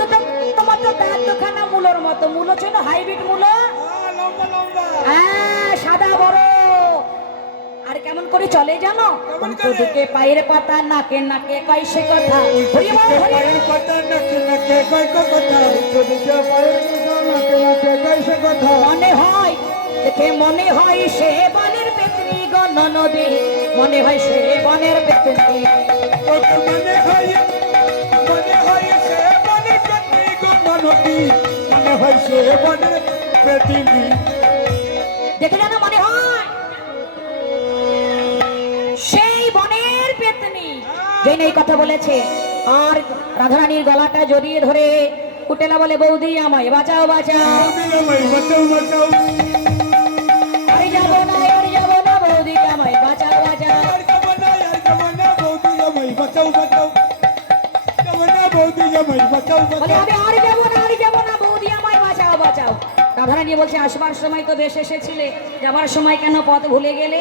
দুটো তোমার তো দাঁত দুখানা মূলর মতো, মূল ছিল হাইব্রিড মূলো, হ্যাঁ সাদা বড়। আর কেমন করে চলে জানো? উল্টো দিকে পায়ের পাতা, নাকে নাকে কয় সে কথা। পায়ের পাতা নাকে নাকে কয় কথা, উল্টো দিকে পায়ের পাতা নাকে নাকে কয় সে কথা। মনে হয় দেখে মনে হয় সে বনের পেতনি গো ননদী, মনে হয় সে বনের পেতনি। মনে হয় সে বনের পেতনি গো ননদী, মনে হয় সে বনের পেতনি। দেখে জানো মনে হয় সেই বনের পেতনি, যেই এই কথা বলেছে। আর রাধারানীর গলাটা জড়িয়ে ধরে কুটেলা বলে, বৌদি আমায় বাঁচাও বাঁচাও, বাঁচাও বাঁচাও, আরে যাবো না আর যাবো না, বৌদি আমায় বাঁচাও বাঁচাও, আর যাবো না আর যাবো না, বৌদি আমায় বাঁচাও বাঁচাও, যাবো না বৌদি আমায় বাঁচাও বলে বাঁচাও। আমি আর যাবো না আর যাবো না, বৌদি আমায় বাঁচাও বাঁচাও। রাধারানী বলছে, আসবার সময় তো বেশ এসেছিলে, যাবার সময় কেন পথ ভুলে গেলে?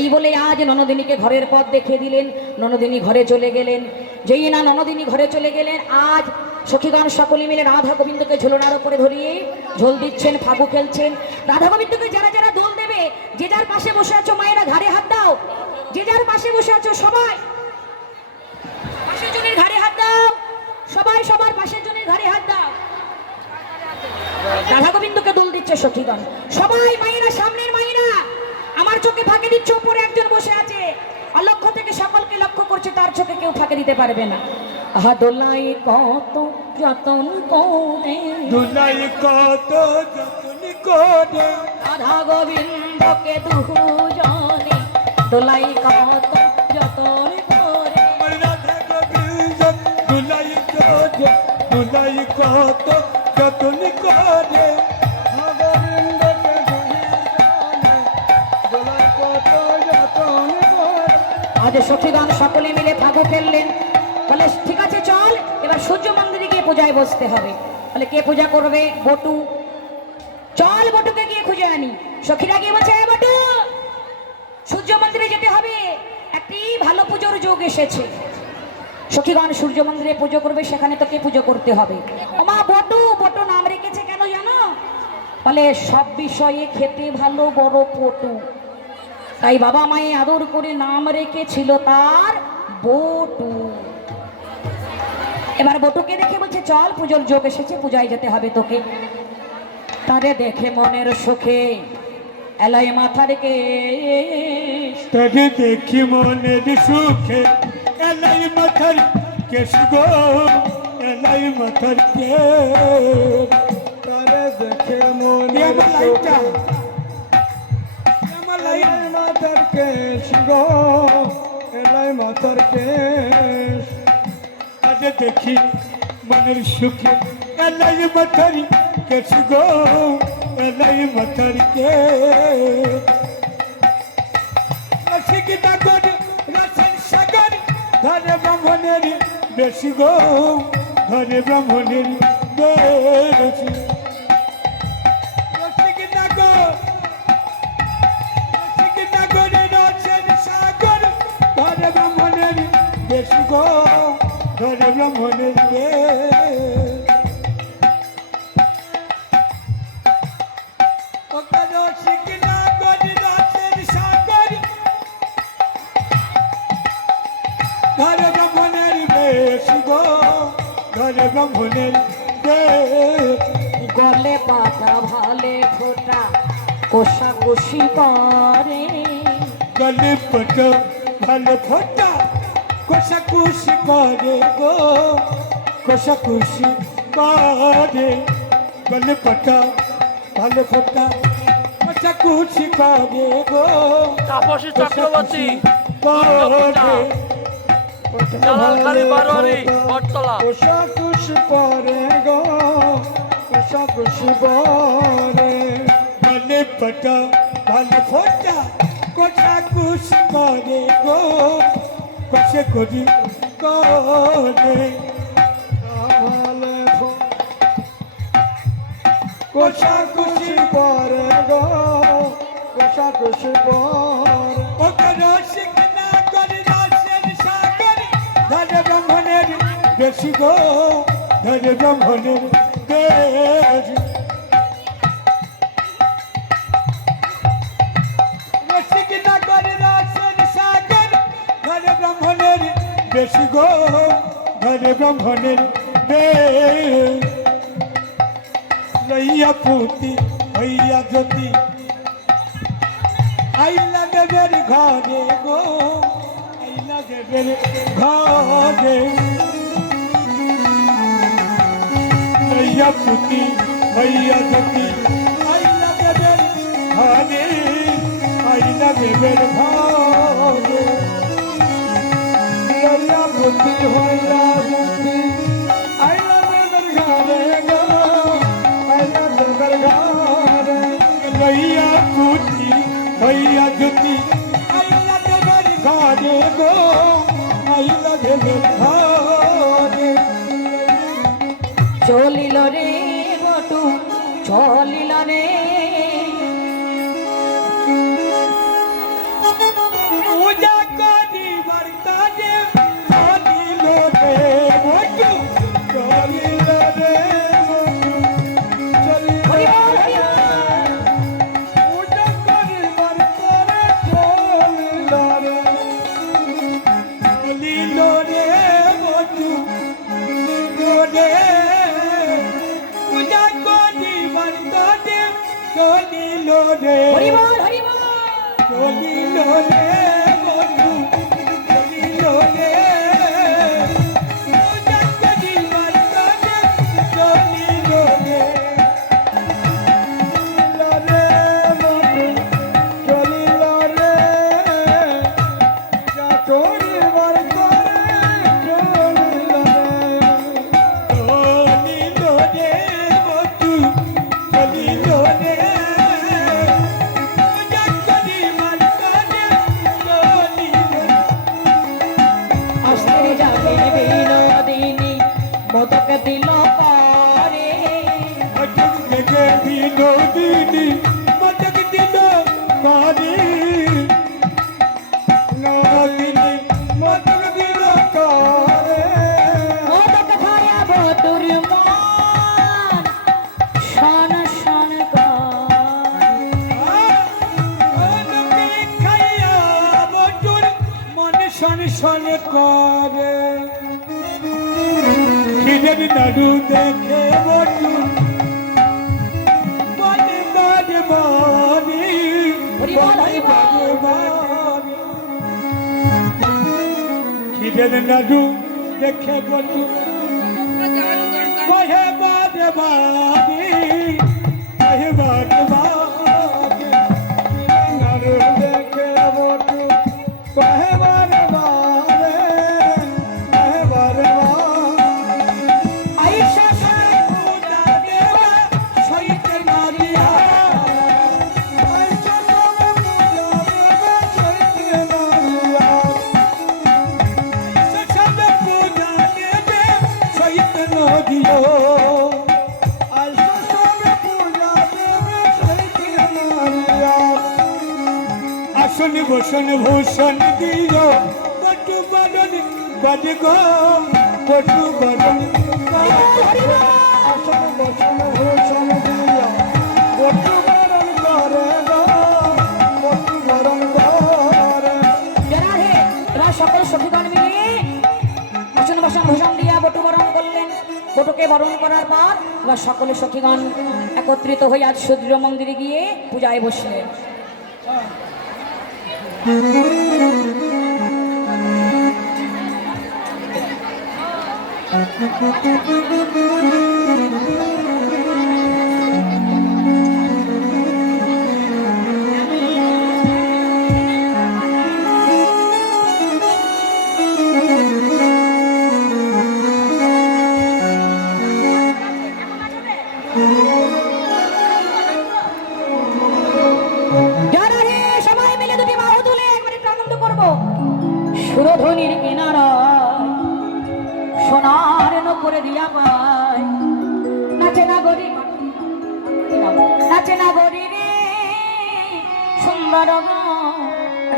এই বলে আজ ননদিনীকে ঘরের পথ দেখিয়ে দিলেন। ননদিনী ঘরে চলে গেলেন। যেই না ননদিনী ঘরে চলে গেলেন, আজ সখীগণ সকলে মিলে রাধা গোবিন্দকে ঝুলনার উপরে ধরিয়ে ঝোল দিচ্ছেন, ফাগু খেলছেন। রাধা গোবিন্দকে যারা যারা দোল দেবে, যে যার পাশে বসে আছো মায়েরা ঘাড়ে হাত দাও, যে যার পাশে বসে আছো সবাই পাশের জনের ঘাড়ে হাত দাও, সবাই সবার পাশের জনের ঘাড়ে হাত দাও। রাধা গোবিন্দকে দোল দিচ্ছে সখীগণ সবাই, মায়েরা সামনের মায়েরা। আমার চোখে ফাঁকে দিচ্ছে, উপরে একজন বসে আছে, অলক্ষ্য থেকে সকলকে লক্ষ্য করছে, তার চোখে কেউ ফাঁকে দিতে পারবে না। আহা দোলাই কত যতন করে, দোলাই কত যতন করে, রাধা গোবিন্দকে দুজনে দোলাই কত যতন করে। রাধা গোবিন্দ দোলাই কত, দোলাই কত যতন করে, গোবিন্দকে দোলাই কত যতন করে। আজ সখীগণ সকলে মিলে ফাগু ফেললেন। বলে ঠিক আছে চল, এবার সূর্য মন্দিরে গিয়ে পূজায় বসতে হবে। বলে কে পূজা করবে? বটু। চল বটুকে গিয়ে খুঁজে আনি। সখীরা গিয়ে বলছে, বটু সূর্য মন্দিরে যেতে হবে, একটি ভালো পুজোর যোগ এসেছে। সখীগণ সূর্য মন্দিরে পুজো করবে, সেখানে তোকে পুজো করতে হবে। ওমা বটু, বটু নাম রেখেছে কেন জানো? বলে সব বিষয়ে খেতে ভালো, বড় পটু, তাই বাবা মায়ে আদর করে নাম রেখেছিল তার বটু। এবার বটুকে দেখে বলছে, চল পুজোর যোগ এসেছে, পূজায় যেতে হবে তোকে। তারে দেখে মনের সুখে এলাই মাথার কেশ, তারে দেখি মনের সুখে এলাই মাথার কেশ গো, এলাই মাথার কেশ। তারে দেখে মনের সুখে এলাই মাথার কেশ গো, এলাই মাথার কেশ। তারে দেখি মনের সুখে এলাই মাথার কেশ গো, এলাই মাথার কেশ। রসিকতা করে রসের সাগর, ধরে ব্রাহ্মণের বেশি গো, ধরে ব্রাহ্মণের বেশি। রসিকতা করে রসের সাগর, ধরে ব্রাহ্মণের বেশি গো, ধরে ব্রাহ্মণের বেশি। ঘরে ব্রাহ্মণের বেশ গো, ঘরে ব্রাহ্মণের বেশ। গলে পাতা ভালে ফোটা কোষাকুষি করে, গলে পট ভালো ফোটা কোষাকুষি করে গো, কোষাকুষি করে। গলে পটা ভালো ফোটা কোষাকুষি করে গো, তাপসী চক্রবর্তী করে। জালালখালী বারোয়ারি বটতলা। কোষাকুষি পরে গো, কোষাকুষি পরে। গলে পটা ভালো ফোটা কোষাকুষি করে গো, কোষাকুষি করে। কোষাকুষি পরে গো, কোষাকুষি পরে। ওকে রসিক না করে রসের সাগর, ধরে ব্রাহ্মণের বেশি গো, ধরে ব্রাহ্মণের বেশ রসিক নগর রাসের সাগর ধরে ব্রাহ্মণের বেশি গো ধরে ব্রাহ্মণের বেশ লইয়া পুতি হইয়া জ্যোতি আইলা দেবের ঘরে গো আইলা দেবের ঘরে লইয়া পুতি হইয়া জ্যোতি আইলা দেবের ঘরে আইলা দেবের ঘরে লইয়া পুতি হইয়া জ্যোতি আইলা দেবের ঘরে গো আইলা দেবের ঘরে লইয়া পুতি হইয়া জ্যোতি আইলা দেবের ঘরে গো আইলা দেবের ঘরে চলিল রে বটু চলিল রে পূজা করিবার কাজে চলিল রে বটু চলিল রে চলিল হরি রে বল, হরি বল। পূজা করিবার করে চলিল রে চলিল রে বটু রে পূজা করিবার কাজে চলিল রে হরি বল, হরি বল। চলিল রে বন্ধু চলিল রে পূজা করিবার কাজে চলিল রে চলিল রে বন্ধু চলিল রে পূজা করিবার করে চলিল রে বন্ধু চলিল রে আসতে যাবে বিনোদিনী মোদক দিল পরে বিনোদিনী মতক দিল কারি নদিনী মতক দিল কারে মোদক খায়া বটুর মন শন শন খাইয়া বটুর মনে শন শন করে খিদের নাড়ু দেখে বটুর মনে বাজে বাড়ি হরি বল, হরি বল। খিদের নাড়ু দেখে বটুর কহে বাজে বাড়ি কহে বাজে বাড়ি নাড়ু দেখে বটুর কহে বাজে বাড়ি কহে বাজে বাড়ি আইসা সাই পূজা দেবা সইতে নারিয়া আই চন্দ্র পূজা দেবা সইতে নারিয়া সব পূজা দেবে সইতে নারিয়া আই সব পূজা দেবে সইতে নারিয়া আসন বসন ভূষণ দিও বটু বরণ বাজে গো বটু বরণ আসন বসন ভূষণ দিও বটু বরণ করে গো বটু বরণ করে যারা হে এবার সকল সখীগণ মিলে আসন বসন ভূষণ দিয়া বটু বরণ করলেন। বটুকে বরণ করার পর এবার সকলে সখীগণ একত্রিত হয়ে আজ সূর্য মন্দিরে গিয়ে পূজায় বসলেন। যারা হে সবাই মিলে দুটি বাহু তুলে একবার একটু আনন্দ করবো। সুরধ্বনির কিনারায় সোনার নপুরে দিয়া পায় নাচে না গরি নাচে না গরি রে সুন্দর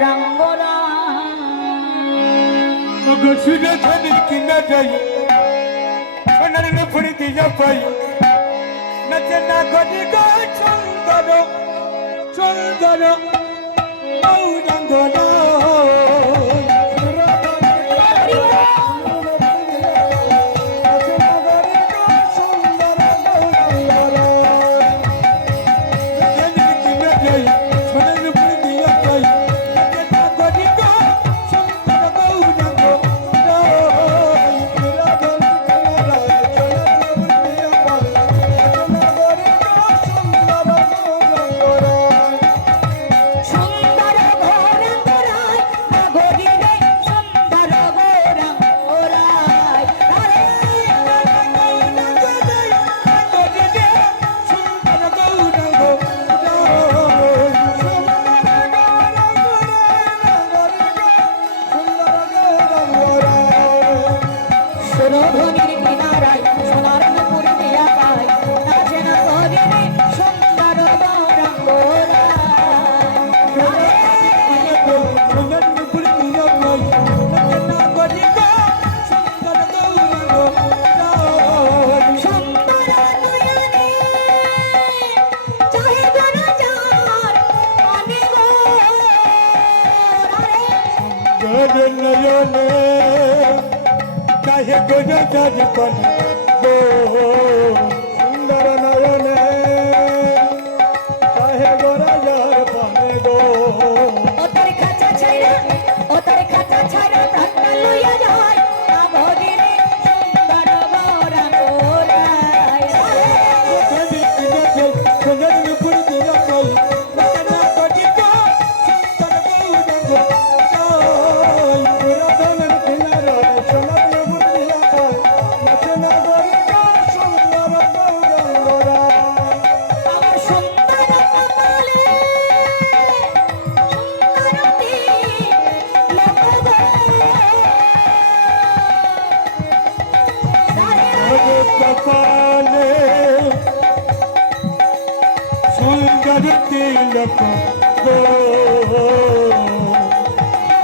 রঙ্গরা সুরধনির কিনারায় সোনার নুপুর দিয়ে পাই নাচে না গদি গো সুন্দর সুন্দর গৌরাঙ্গনা সুন্দর গৌরাঙ্গরায় গরিবে সুন্দর গৌরাঙ্গরায় আরে সুরধনির কিনারায় সোনার নুপুর দিয়া পায় নাচে না গরিবে সুন্দর গৌরাঙ্গরায় সুন্দর নয়নে চাহে গণজার পানে গো আরে নয়নে কাহে গোজা চাঁদ পানি গো সুন্দর নয়নে কাহে গোরা যার পানি গো ও তোর খাঁচা ছাইরা প্রাণটা লইয়া যায় না ভগিনী সুন্দর গৌরাঙ্গরায় সোনার নুপুর দিয়া পাই নাচে না গদি গো সুন্দর গৌরাঙ্গ পুরাতনের কিনারায় সোনার নুপুর দিয়া পাই নাচে না গদি গো সুন্দর গৌরাঙ্গরা আমার সুন্দর কপালে সুন্দরতি লোক গো ওরে কপালে সুন্দর তিলক গো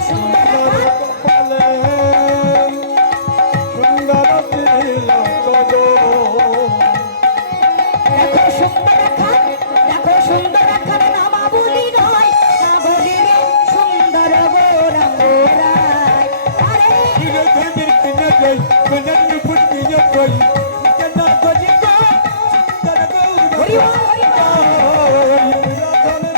সুন্দর কপালে সুন্দর তিলক গো দেখো সুন্দর খান নামা বলি নয় না ভগিনী সুন্দর গৌরাঙ্গরায় আরে ধীরে ধীরে কিনে যাই সোনার নুপুর দিয়ে পাই কেনা গদি গো সুন্দর হরি বল, হরি বল। পুরাতনের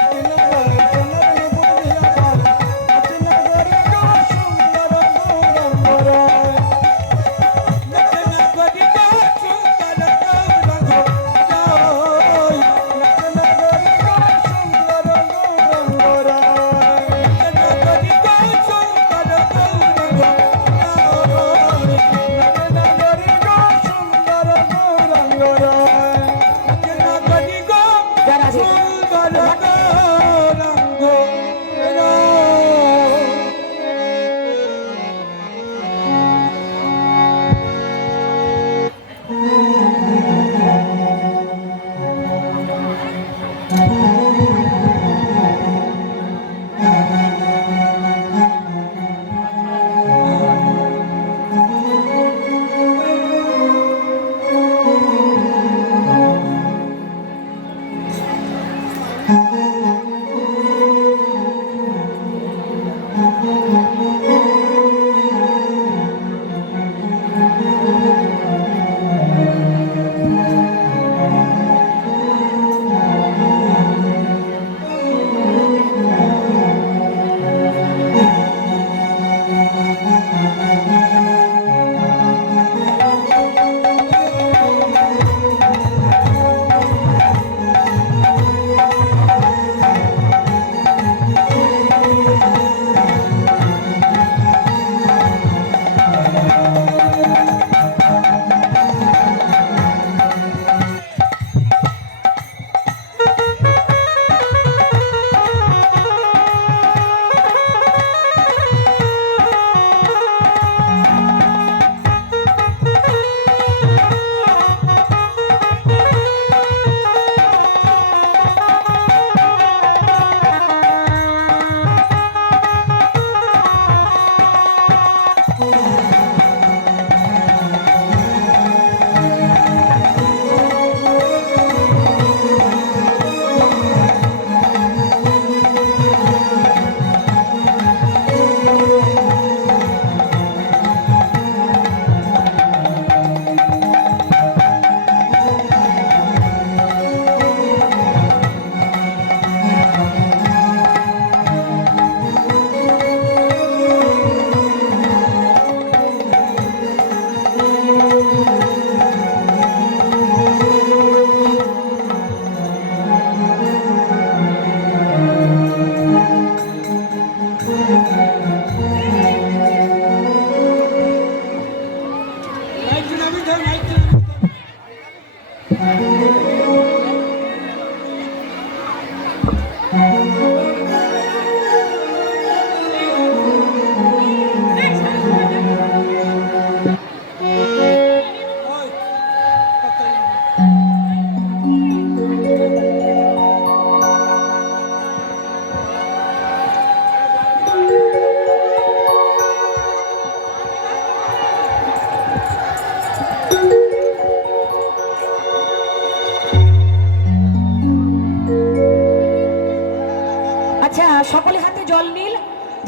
সকলে হাতে জল নীল।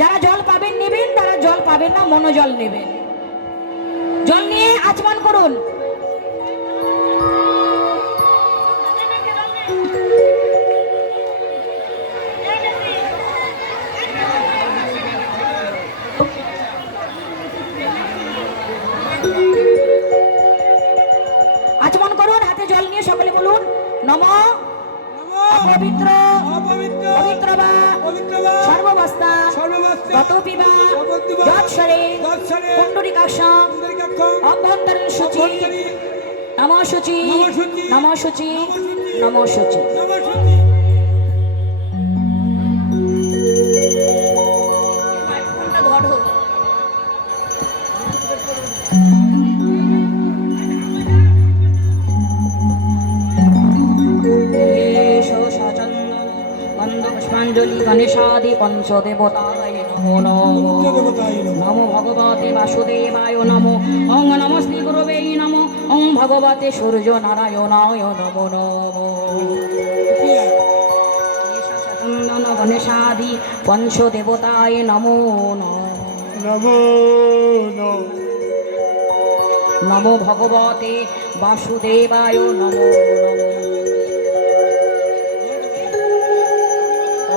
যারা জল পাবেন নেবেন, যারা জল পাবেন না মনোজল নেবেন। জল নিয়ে আচমন করুন। আচমন করুন, হাতে জল নিয়ে সকলে বলুন নম অপবিত্র অপবিত্র পবিত্র বা পবিত্র বা সর্ববস্তা সর্ববস্তা গত পিবা গতপিবা যৎসরে যৎসরে পুণ্ডরীকাক্ষং পুণ্ডরীকাক্ষং অভ্যন্তরীণ শুচি অভ্যন্তরী নম শুচি নমঃশুচি নম শুচি নম শুচি। নমঃশুচি। মাইক্রোফোনটা ধরো। এসো সচন্ন বন্দ পুষ্পাঞ্জলি গণেশাদি পঞ্চদেবতায় নমো নমো পঞ্চদেবতায় নমঃ। নমো ভগবতে বাসুদেবায় নমো ওং নমো শ্রী গুরবে নমো ওং ভগবতে সূর্য নারায়ণায় নমো নমো। চন্দন গণেশাদি পঞ্চদেবতায় নমো নমো নমো নমঃ। নমো ভগবতে বাসুদেবায় নমো নমো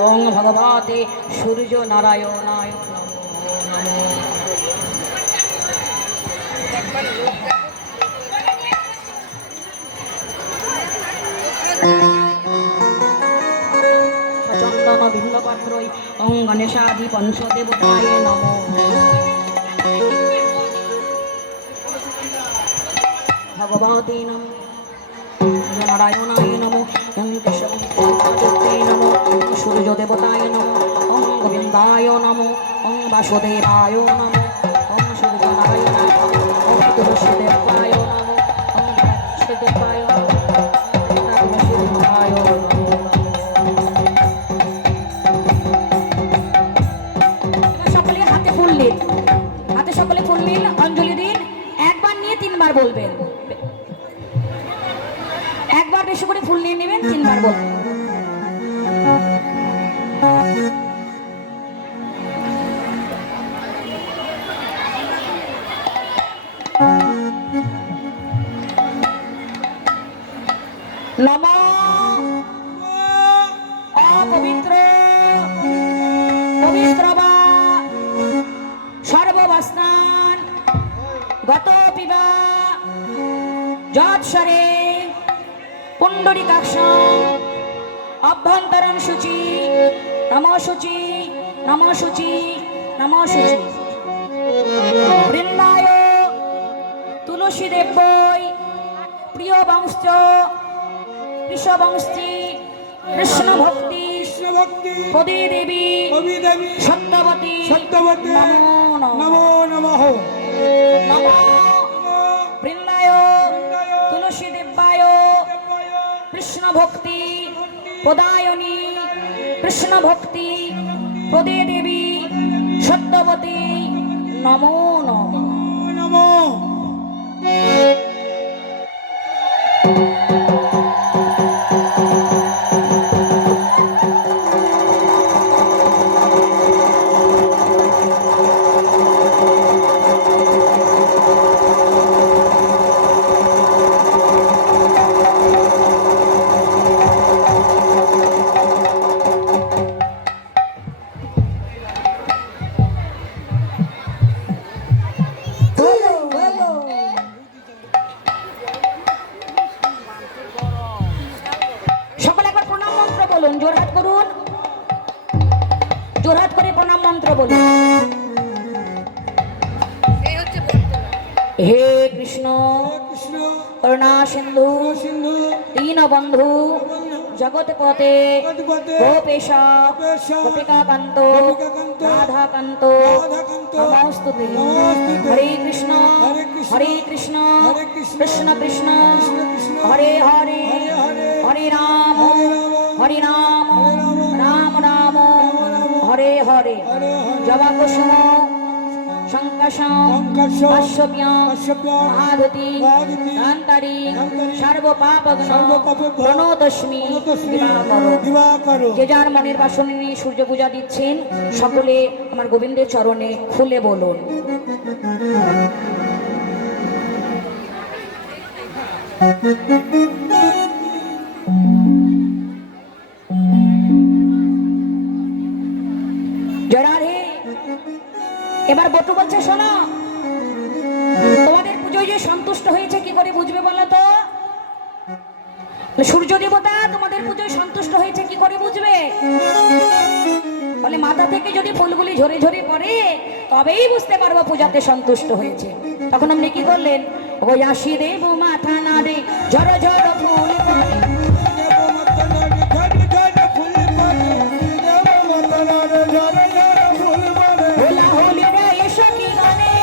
ওং ভগবতে সূর্য নারায়ণায় নমো নমো। সচন্দন ভিন্ন পাত্রই ওং গণেশাদি পঞ্চদেবতায় নমো ভগবতে নমো নারায়ণায় নমো ওং কেশবতে নমো সূর্য দেবতায় নমো ওং গোবিন্দায় নমো ওং বাসুদেবায় নমো ওং সূর্য নারায়ণায় ওং তুলসী দেবায় নমো ওং তুলসী দেবায় নমো ওং তুলসী দেবায় নমো। সকলে হাতে ফুল নিন, হাতে সকলে ফুল নিন, অঞ্জলি দিন। একবার নিয়ে তিনবার বলবেন, একবার বেশি করে ফুল নিয়ে নেবেন, তিনবার বলবেন। নম অপবিত্র পবিত্র বা সর্ববস্থান গত পিবা যৎসরে পুণ্ডরীকাক্ষং অভ্যন্তরীণ শুচি নম শুচি নম শুচি নম শুচি। বৃন্দায় তুলসী দেব্যই প্রিয় বংশ কৃষবংশী কৃষ্ণ ভক্তি কৃষ্ণ ভক্তি পদে দেবী কবি দেবী সত্যবতী সত্যবতী নমো নমঃ। নমো নমঃ। নম বৃন্দায় তুলসী দেব্যায় কৃষ্ণ ভক্তি প্রদায়নী কৃষ্ণ ভক্তি প্রদে দেবী সত্যবতী নমো নমঃ। নমো সকলে একবার প্রণাম মন্ত্র বলুন, জোরহাট করুন, জোরহাট করে প্রণাম মন্ত্র বলুন। হে কৃষ্ণ কৃষ্ণ করুণা সিন্ধু সিন্ধু দীনবন্ধু জগৎপতে জগৎপতে গোপেশ গোপেশ গোপিকাকান্ত গোপিকাকান্ত রাধাকান্ত রাধাকান্ত নমস্তুতে। নমস্তুতে। হরে কৃষ্ণ হরে কৃষ্ণ হরে কৃষ্ণ হরে কৃষ্ণ কৃষ্ণ কৃষ্ণ কৃষ্ণ কৃষ্ণ হরে হরে হরে হরে হরে রাম হরে রাম হরে রাম হরে রাম রাম রাম রাম হরে হরে হরে হরে জবা কুসুম সংকাশম সংকাশম কাশ্যপ্যাম কাশ্যপ্যাম মহাদতি মহাদতি ধান্তারি ধান্তারি সর্বপাপগ্ন সর্বপাপগ্ন প্রণতস্মি প্রণতস্মি দিবাকর। দিবাকর। যে যার মনের বাসনে নিয়ে সূর্য পূজা দিচ্ছেন সকলে আমার গোবিন্দের চরণে খুলে বলুন। জয় রাধে। এবার বটু বলছে শোনো, তোমাদের পুজোয় যে সন্তুষ্ট হয়েছে কি করে বুঝবে বলো তো? সূর্য দেবতা তোমাদের পুজোয় সন্তুষ্ট হয়েছে কি করে বুঝবে? বলে মাথা থেকে যদি ফুলগুলি ঝরে ঝরে পড়ে তবেই বুঝতে পারবো পূজাতে সন্তুষ্ট হয়েছে। তখন আপনি কি করলেন? ওই আসি দেব মাথা না রে ঝর ঝর ফুল পড়ে। হোলা হোলি রে এসো কি গানে,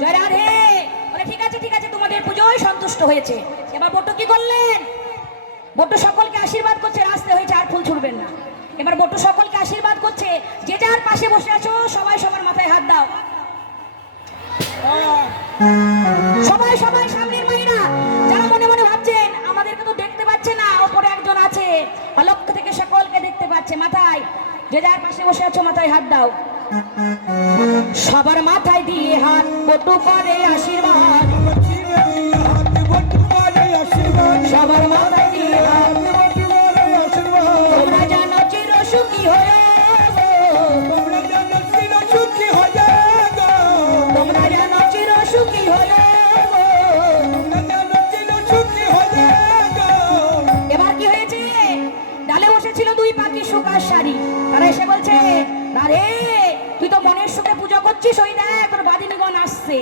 জয় রাধে। বলে ঠিক আছে ঠিক আছে, তোমাদের পুজোয় সন্তুষ্ট হয়েছে। এবার বটু কি করলেন? বটু সকলকে আশীর্বাদ করছে, রাস্তে হয়েছে আর ফুল ছুড়বেন না। এবার বটু সকলকে আশীর্বাদ করছে, যে যার পাশে বসে আছো সবাই সবার মাথায় হাত দাও। সবাই সবাই সামনের মাইরা যারা মনে মনে ভাবছেন আমাদেরকে তো দেখতে পাচ্ছে না, ওপরে একজন আছে অলক্ষ থেকে সকলকে দেখতে পাচ্ছে, মাথায় যে যার পাশে বসে আছো মাথায় হাত দাও। সবার মাথায় দিয়ে হাত বটু করে আশীর্বাদ, সবার মাথায় দিয়ে হাত। তোমরা জানো চির সুখী হয়ে গো, তোমরা জানো চির সুখী হয়ে গো। এবার কি হয়েছে? ডালে বসেছিল দুই পাখি সুখার শাড়ি, তারা এসে বলছে আরে তুই তো মনের সুখে পুজো করছিস, ওই দেখ তোর বাদিনীগণ আসছে।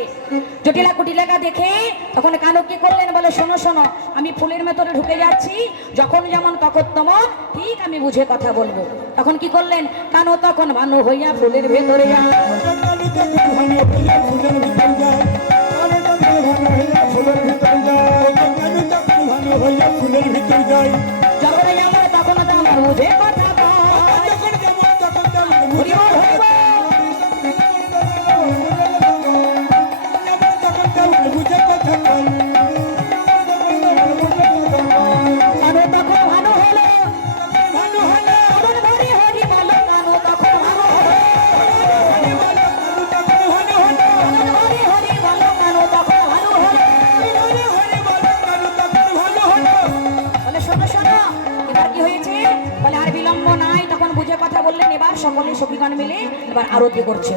জটিলা কুটিলাকা দেখে তখন কানক কি করলেন? বলে শোনো শোনো, আমি ফুলের ভেতরে ঢুকে যাচ্ছি, যখন যেমন তখন তেমন ঠিক আমি বুঝে কথা বলবো। তখন কি করলেন? কানো তখন ভানু হইয়া ফুলের ভেতরে যায়। ফুলের ভিতর যাই, যখন যেমন তখন তেমন বুঝে কথা কয়। যখন যেমন তখন তেমন হরি বল, হরি বল। যেমন তখন তেমন বুঝে কথা কয়। কানো তখন ভানু হলো, ভানু হলো, তখন হরি হরি বলো। কানো তখন ভানু হলো, ভানু তখন ভানু হলো, তখন হরি হরি বলো। কানো তখন ভানু হলো। হরি হরি বলো, ভানু তখন ভানু হলো। বলে শোনো শোনো, এবার কি হয়েছে? বলে আর বিলম্ব নাই। তখন বুঝে কথা বললেন। এবার সকলে সখীগণ মিলে এবার আরতি করছে।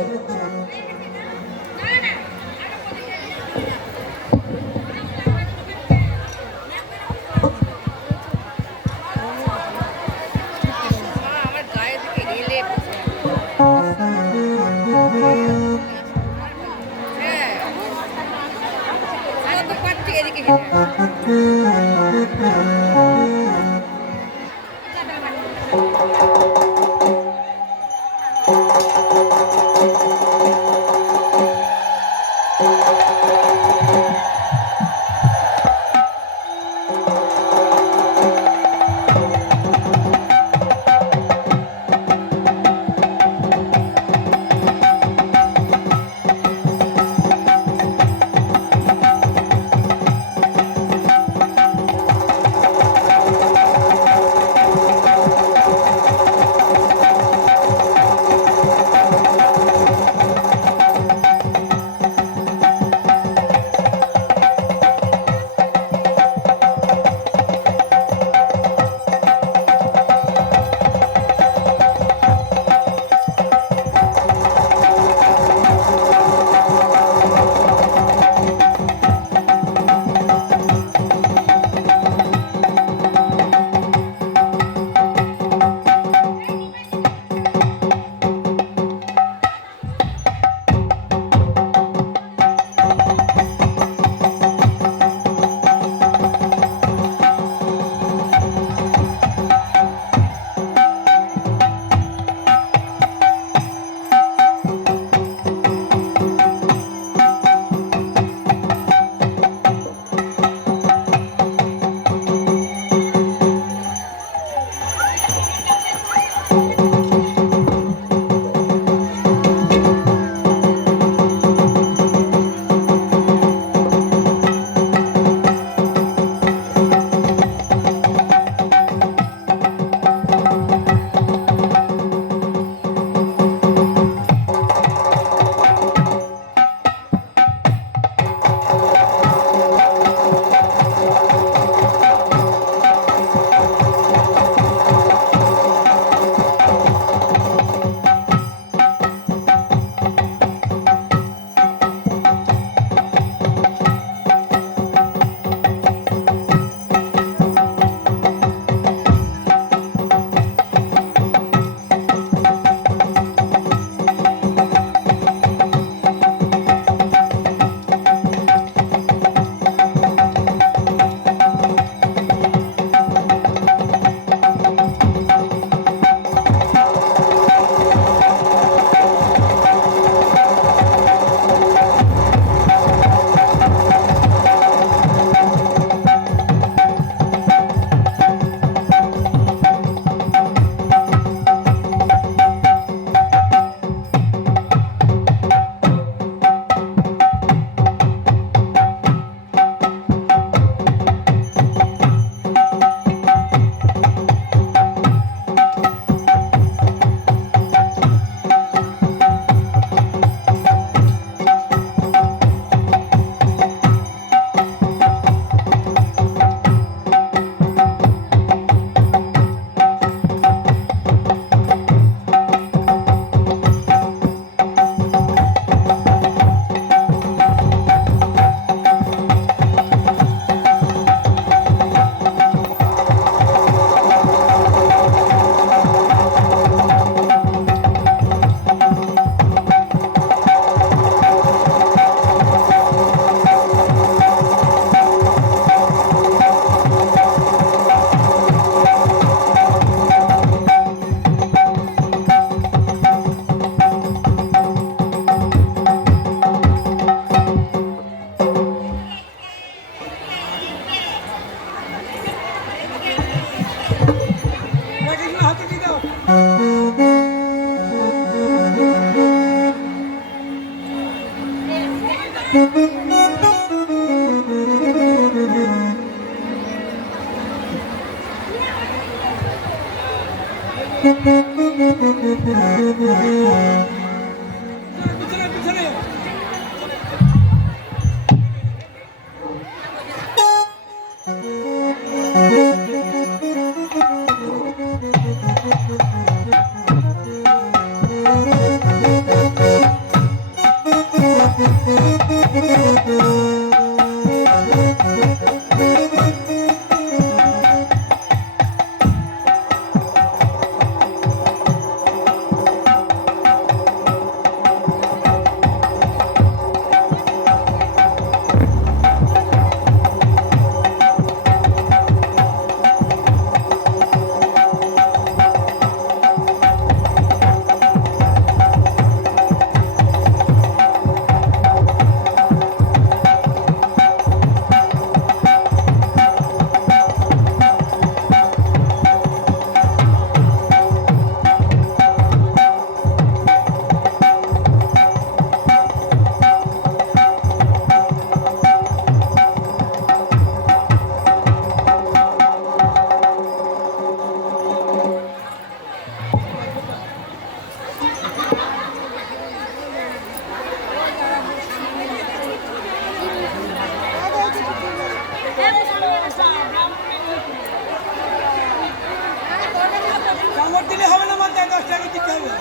কামড় দিলে হবে না, মাথায় 10 টাকা দিতে হবে।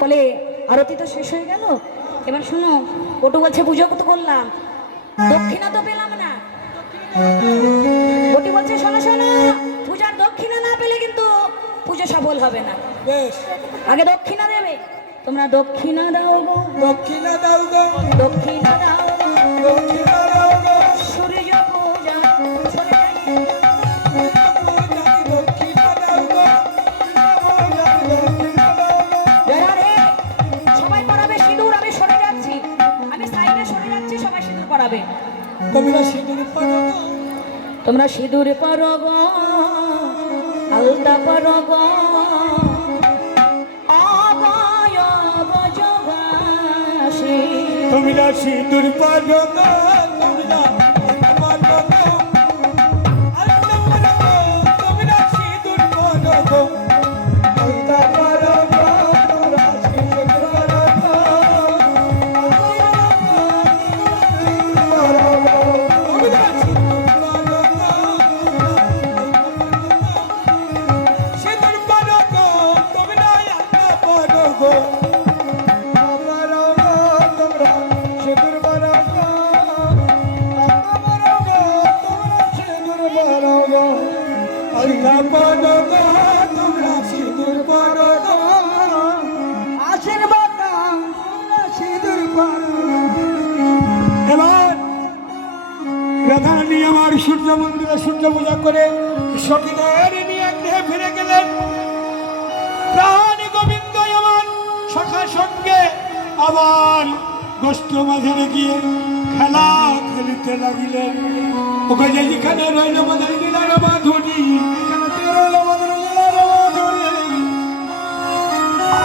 বলে আরতি তো শেষ হয়ে গেল, এবার শোনো, বটু বলছে পুজো তো করলাম, দক্ষিণা তো পেলাম না। বটু বলছে শোনো শোনো, পূজার দক্ষিণা না পেলে কিন্তু পুজো সফল হবে না, বেশ, আগে দক্ষিণা দেবে। তোমরা দক্ষিণা দাও গো, দক্ষিণা দাও গো, দক্ষিণা দাও গো, দক্ষিণা দাও গো, সূর্য পূজা সরে যায়। দক্ষিণা দাও গো, দক্ষিণা দাও গো। জয় রাধে। সবাই পড়াবে সিঁদুর, আমি সরে যাচ্ছি, আমি সাইডে সরে যাচ্ছি, সবাই সিঁদুর পড়াবে। তোমরা সিঁদুর পরো গো, তোমরা সিঁদুর পরো গো, আলতা পরো গো, অগয় গজবাসী। তোমরা সিঁদুর পরো গো, তোমরা পরো গো, আলতা পরো গো, তোমরা সিঁদুর পরো গো, আলতা পরো গো, তোমরা সিঁদুর পরো গো, তোমরা সিঁদুর পরো গো, সিঁদুর পরো গো, তোমরা আলতা পরো গো। এবার রাধারানী আমার সূর্য মন্দিরে সূর্য পূজা করে সখীদের নিয়ে গৃহে ফিরে গেলেন। প্রাণ গোবিন্দ আমার সখার সঙ্গে আবার গোষ্ঠ মাঝারে গিয়ে খেলা খেলিতে লাগিলেন। ওকে যেখানে রইল মাধুরী, এখানে রইল মাধুরী।